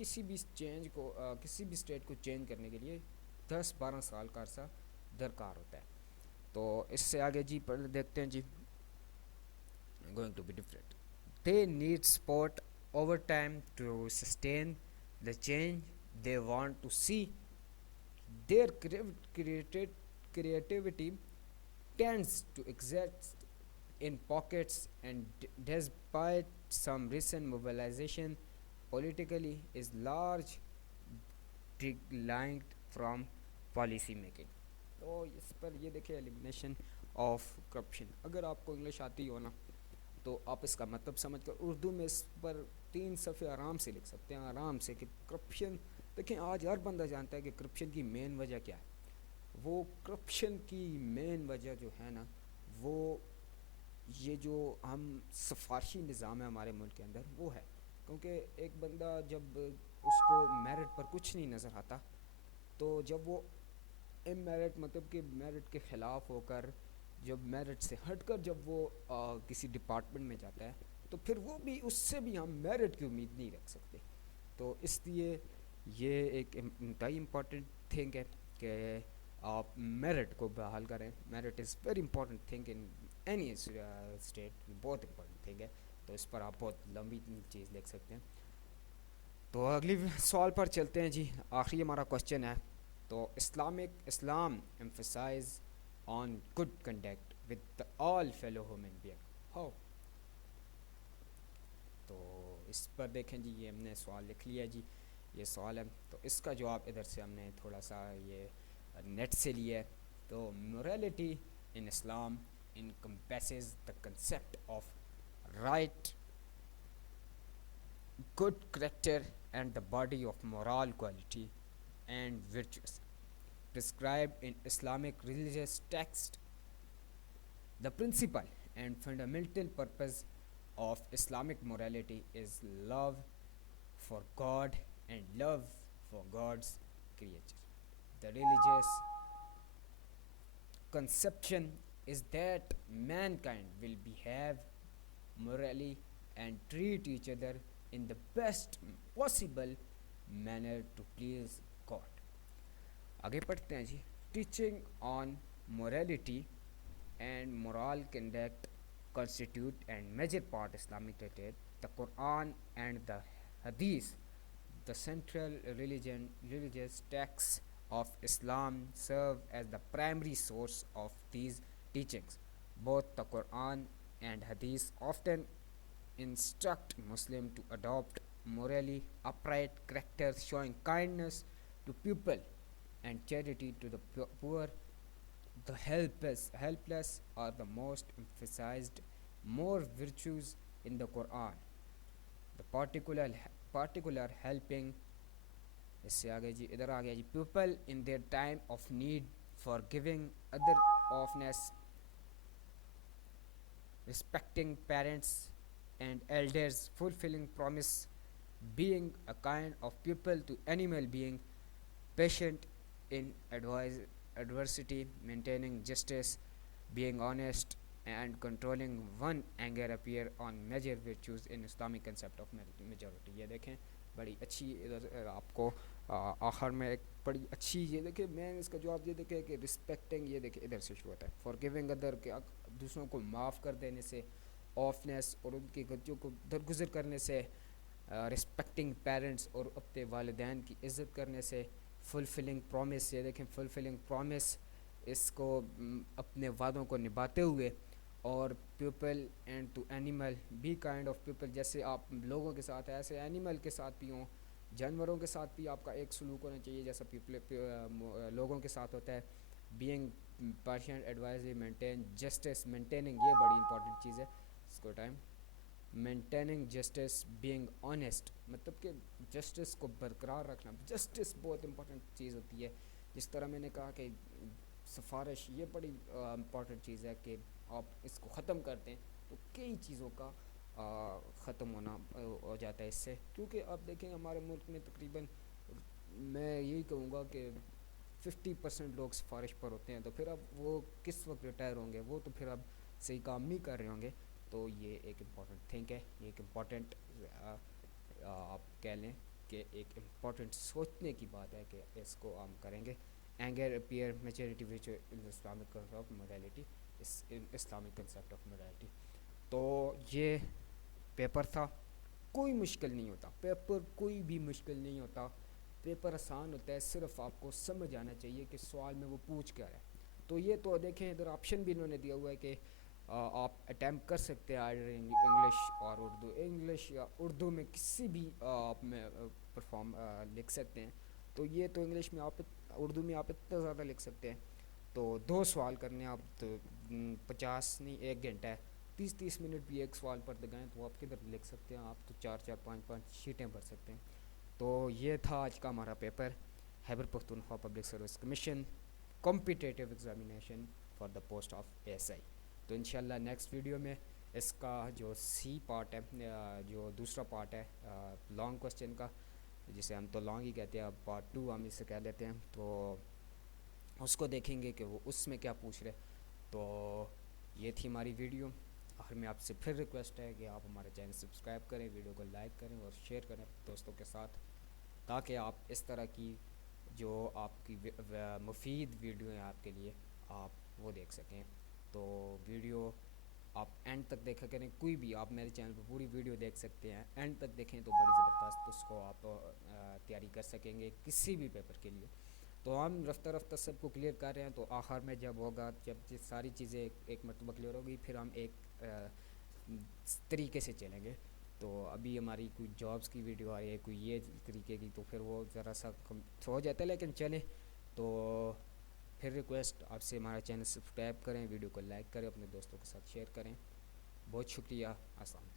کسی بھی چینج کو کسی بھی اسٹیٹ کو چینج کرنے کے لیے 10-12 سال کا عرصہ درکار ہوتا ہے. تو اس سے آگے جی پڑھ دیکھتے ہیں جی. going to be different. They need support over time to sustain the change they want to see. Their creativity tends to exist in pockets, and despite some recent mobilization politically is large declined from policy making. تو اس پر یہ دیکھیں elimination of corruption. اگر آپ کو English آتی ہو نا تو آپ اس کا مطلب سمجھ کر اردو میں اس پر 3 صفحے آرام سے لکھ سکتے ہیں آرام سے کہ کرپشن. دیکھیں آج ہر بندہ جانتا ہے کہ کرپشن کی مین وجہ کیا ہے. وہ کرپشن کی مین وجہ جو ہے نا وہ یہ جو ہم سفارشی نظام ہے ہمارے ملک کے اندر وہ ہے. کیونکہ ایک بندہ جب اس کو میرٹ پر کچھ نہیں نظر آتا تو جب وہ ایم میرٹ مطلب کہ میرٹ کے خلاف ہو کر جب میرٹ سے ہٹ کر جب وہ کسی ڈپارٹمنٹ میں جاتا ہے تو پھر وہ بھی اس سے بھی ہم میرٹ کی امید نہیں رکھ سکتے. تو اس لیے یہ ایک انتہائی امپورٹنٹ تھنگ ہے کہ آپ میرٹ کو بحال کریں. Merit is very important thing in any state, بہت امپورٹنٹ تھنگ ہے. تو اس پر آپ بہت لمبی چیز لکھ سکتے ہیں. تو اگلی سوال پر چلتے ہیں جی. آخری ہمارا کوشچن ہے. تو اسلام emphasize on good conduct with all fellow human being. How? تو اس پر دیکھیں جی یہ ہم نے سوال لکھ لیا جی. یہ سوال ہے تو اس کا جواب ادھر سے ہم نے تھوڑا سا یہ نیٹ سے لیا ہے. تو morality in Islam encompasses the concept of right, good character and the body of moral quality and virtues prescribed in Islamic religious text. The principal and fundamental purpose of Islamic morality is love for God and love for God's creature. The religious conception is that mankind will behave morally and treat each other in the best possible manner to please God. آگے پڑھتے ہیں جی. Teaching on morality and moral conduct constitute and major part Islamic creed. The Quran and the Hadith, the central religious texts of Islam, serve as the primary source of these teachings. Both the Quran and Hadith often instruct Muslims to adopt morally upright characters, showing kindness to people and charity to the poor. The helpless are the most emphasized more virtues in the Quran. The particular helping اس سے آگے جی ادھر آ گیا جی. People in their time of need forgiving other offense, respecting parents and elders, fulfilling promise, being a kind of people to animal being, patient in adversity, maintaining justice, being honest and controlling one anger appear on major virtues in Islamic concept of majority. یہ دیکھیں بڑی اچھی ادھر آپ کو آخر میں ایک بڑی اچھی یہ دیکھیں میں اس کا جواب یہ دیکھیں کہ رسپیکٹنگ یہ دیکھیں ادھر سے شروع ہوتا ہے. فار گیونگ ادر کہ دوسروں کو معاف کر دینے سے, آفنیس اور ان کی غلطیوں کو درگزر کرنے سے, رسپیکٹنگ پیرنٹس اور اپنے والدین کی عزت کرنے سے, فلفلنگ پرومس یہ دیکھیں فلفلنگ پرومس اس کو اپنے وعدوں کو نبھاتے ہوئے, اور people and to animal be kind of people جیسے آپ لوگوں کے ساتھ ایسے اینیمل کے ساتھ بھی ہوں, جانوروں کے ساتھ بھی آپ کا ایک سلوک ہونا چاہیے جیسا لوگوں کے ساتھ ہوتا ہے. Being patient advisory maintain justice maintaining یہ بڑی امپورٹنٹ چیز ہے اس کو time maintaining justice being honest مطلب کہ جسٹس کو برقرار رکھنا. جسٹس بہت امپورٹنٹ چیز ہوتی ہے. جس طرح میں نے کہا کہ سفارش یہ بڑی امپورٹنٹ چیز ہے کہ آپ اس کو ختم کرتے ہیں تو کئی چیزوں کا ختم ہونا ہو جاتا ہے اس سے. کیونکہ آپ دیکھیں ہمارے ملک میں تقریباً میں یہی کہوں گا کہ 50% لوگ سفارش پر ہوتے ہیں. تو پھر اب وہ کس وقت ریٹائر ہوں گے, وہ تو پھر اب صحیح کام نہیں کر رہے ہوں گے. تو یہ ایک امپورٹنٹ تھنگ ہے, یہ ایک امپورٹنٹ آپ کہہ لیں کہ ایک امپورٹنٹ سوچنے کی بات ہے کہ اس کو ہم کریں گے. Anger appear maturity which in Islamic concept of modality, Islamic concept of modality. تو یہ پیپر تھا. کوئی مشکل نہیں ہوتا پیپر, کوئی بھی مشکل نہیں ہوتا. پیپر آسان ہوتا ہے, صرف آپ کو سمجھ آنا چاہیے کہ سوال میں وہ پوچھ کیا رہا ہے. تو یہ تو دیکھیں ادھر آپشن بھی انہوں نے دیا ہوا ہے کہ آپ اٹیمپٹ کر سکتے ہیں آئر انگلش اور اردو. انگلش یا اردو میں کسی بھی آپ میں پرفارم لکھ سکتے ہیں. تو یہ تو انگلش میں آپ, اردو میں آپ اتنا زیادہ لکھ سکتے ہیں. تو 2 سوال کرنے آپ تو 50 نہیں 1 گھنٹہ ہے, 30 منٹ بھی ایک سوال پر لگائیں تو آپ کدھر لکھ سکتے ہیں. آپ تو 4 5 شیٹیں بھر سکتے ہیں. تو یہ تھا آج کا ہمارا paper, Khyber Pakhtunkhwa public service commission competitive examination for the post of A S I. تو انشاءاللہ نیکسٹ ویڈیو میں اس کا جو سی پارٹ ہے, جو دوسرا پارٹ ہے لانگ کوسچن کا, جسے ہم تو لانگ ہی کہتے ہیں, اب پارٹ 2 ہم اسے کہہ لیتے ہیں, تو اس کو دیکھیں گے کہ وہ اس میں کیا پوچھ رہے. تو یہ تھی ہماری ویڈیو. آخر میں آپ سے پھر ریکویسٹ ہے کہ آپ ہمارے چینل سبسکرائب کریں, ویڈیو کو لائک کریں اور شیئر کریں دوستوں کے ساتھ, تاکہ آپ اس طرح کی جو آپ کی مفید ویڈیو ہیں آپ کے لیے آپ وہ دیکھ سکیں. تو ویڈیو آپ اینڈ تک دیکھا کریں, کوئی بھی آپ میرے چینل پہ پوری ویڈیو دیکھ سکتے ہیں, اینڈ تک دیکھیں تو بڑی زبردست اس کو آپ تیاری کر سکیں گے کسی بھی پیپر کے لیے. تو ہم رفتہ رفتہ سب کو کلیئر کر رہے ہیں. تو آخر میں جب ہوگا, جب یہ ساری چیزیں ایک مرتبہ کلیئر ہوگی, پھر ہم ایک طریقے سے چلیں گے. تو ابھی ہماری کوئی جابس کی ویڈیو آ رہی ہے, کوئی یہ طریقے کی, تو پھر وہ ذرا سا ہو جاتا ہے, لیکن چلیں. تو پھر ریکویسٹ آپ سے ہمارا چینل سبسکرائب کریں, ویڈیو کو لائک کریں, اپنے دوستوں کے ساتھ شیئر کریں. بہت شکریہ. السلام علیکم.